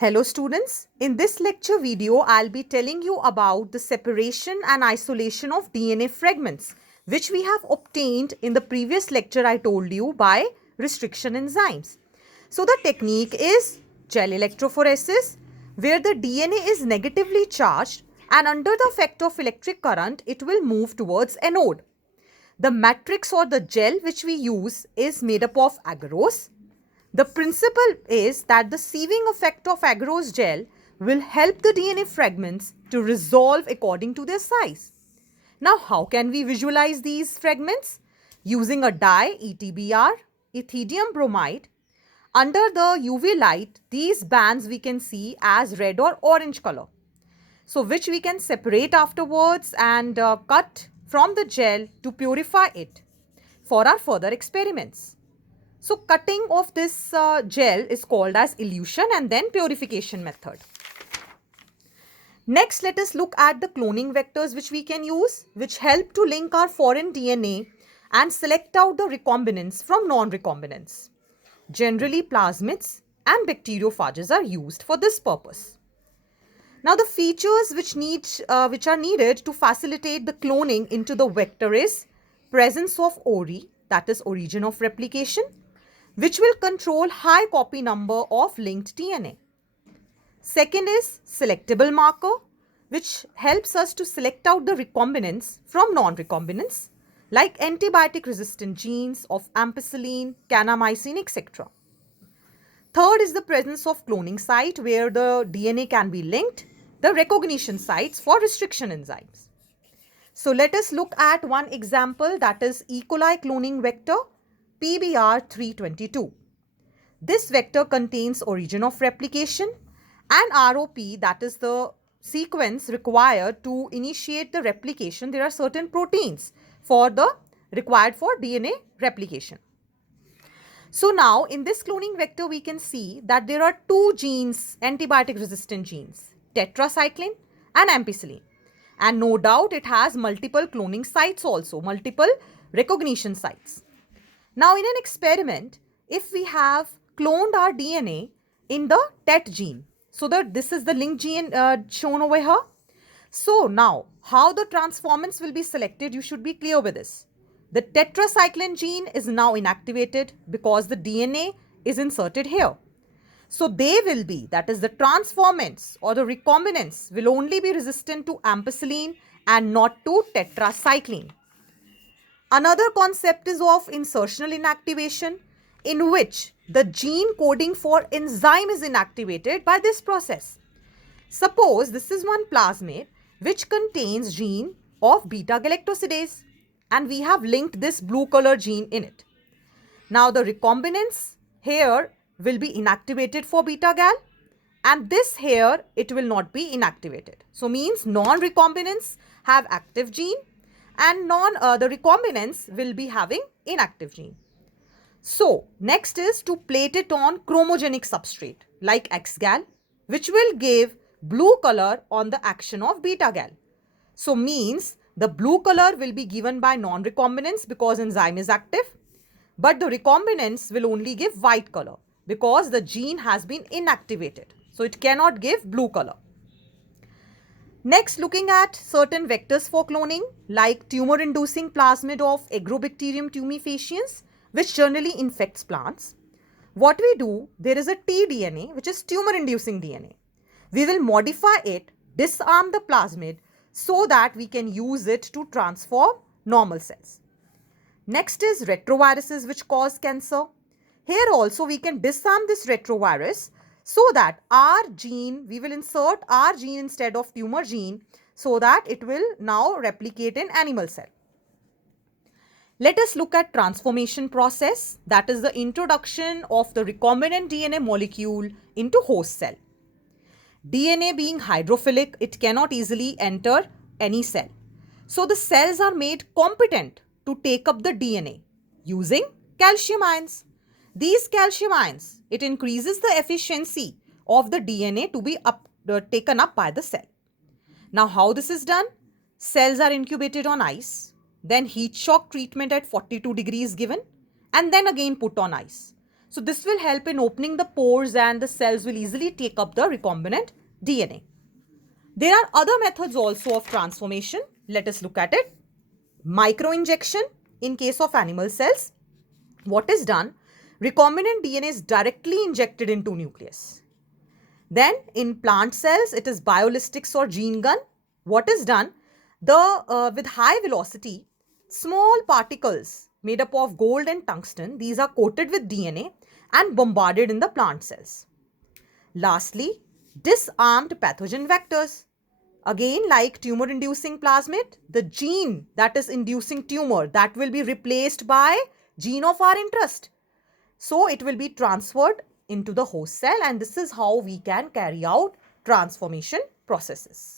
Hello students, in this lecture video I'll be telling you about the separation and isolation of DNA fragments which we have obtained in the previous lecture I told you by restriction enzymes. So the technique is gel electrophoresis where the DNA is negatively charged and under the effect of electric current it will move towards anode. The matrix or the gel which we use is made up of agarose. The principle is that the sieving effect of agarose gel will help the DNA fragments to resolve according to their size. Now, how can we visualize these fragments? Using a dye ETBr, ethidium bromide. Under the UV light, these bands we can see as red or orange color. So, which we can separate afterwards and cut from the gel to purify it for our further experiments. So cutting of this gel is called as elution and then purification method. Next, let us look at the cloning vectors which we can use, which help to link our foreign DNA and select out the recombinants from non-recombinants. Generally, plasmids and bacteriophages are used for this purpose. Now, the features which are needed to facilitate the cloning into the vector is presence of ORI, that is origin of replication, which will control high copy number of linked DNA. Second is selectable marker, which helps us to select out the recombinants from non-recombinants like antibiotic resistant genes of ampicillin, kanamycin, etc. Third is the presence of cloning site where the DNA can be linked, the recognition sites for restriction enzymes. So let us look at one example, that is E. coli cloning vector PBR322. This vector contains origin of replication and ROP, that is the sequence required to initiate the replication. There are certain proteins required for DNA replication. So now in this cloning vector we can see that there are two genes, antibiotic resistant genes, tetracycline and ampicillin. And no doubt it has multiple cloning sites also, multiple recognition sites. Now in an experiment, if we have cloned our DNA in the TET gene, so that this is the link gene shown over here. So now how the transformants will be selected, you should be clear with this. The tetracycline gene is now inactivated because the DNA is inserted here. So they will be, that is the transformants or the recombinants will only be resistant to ampicillin and not to tetracycline. Another concept is of insertional inactivation, in which the gene coding for enzyme is inactivated by this process. Suppose this is one plasmid which contains gene of beta galactosidase and we have linked this blue color gene in it. Now the recombinants here will be inactivated for beta gal and this here it will not be inactivated. So means non-recombinants have active gene and the recombinants will be having inactive gene. So next is to plate it on chromogenic substrate like X-gal, which will give blue color on the action of beta gal. So means the blue color will be given by non-recombinants because enzyme is active, but the recombinants will only give white color because the gene has been inactivated. So it cannot give blue color. Next, looking at certain vectors for cloning like tumor-inducing plasmid of Agrobacterium tumefaciens, which generally infects plants. What we do, there is a tDNA which is tumor-inducing DNA. We will modify it, disarm the plasmid so that we can use it to transform normal cells. Next is retroviruses which cause cancer. Here also we can disarm this retrovirus so that we will insert our gene instead of tumor gene so that it will now replicate in animal cell. Let us look at transformation process, that is the introduction of the recombinant DNA molecule into host cell. DNA being hydrophilic, it cannot easily enter any cell. So the cells are made competent to take up the DNA using calcium ions. These calcium ions, it increases the efficiency of the DNA to be taken up by the cell. Now how this is done? Cells are incubated on ice, then heat shock treatment at 42 degrees given and then again put on ice. So this will help in opening the pores and the cells will easily take up the recombinant DNA. There are other methods also of transformation. Let us look at it. Microinjection in case of animal cells. What is done? Recombinant DNA is directly injected into nucleus. Then in plant cells, it is biolistics or gene gun. What is done? With high velocity, small particles made up of gold and tungsten, these are coated with DNA and bombarded in the plant cells. Lastly, disarmed pathogen vectors. Again, like tumor-inducing plasmid, the gene that is inducing tumor, that will be replaced by gene of our interest. So it will be transferred into the host cell, and this is how we can carry out transformation processes.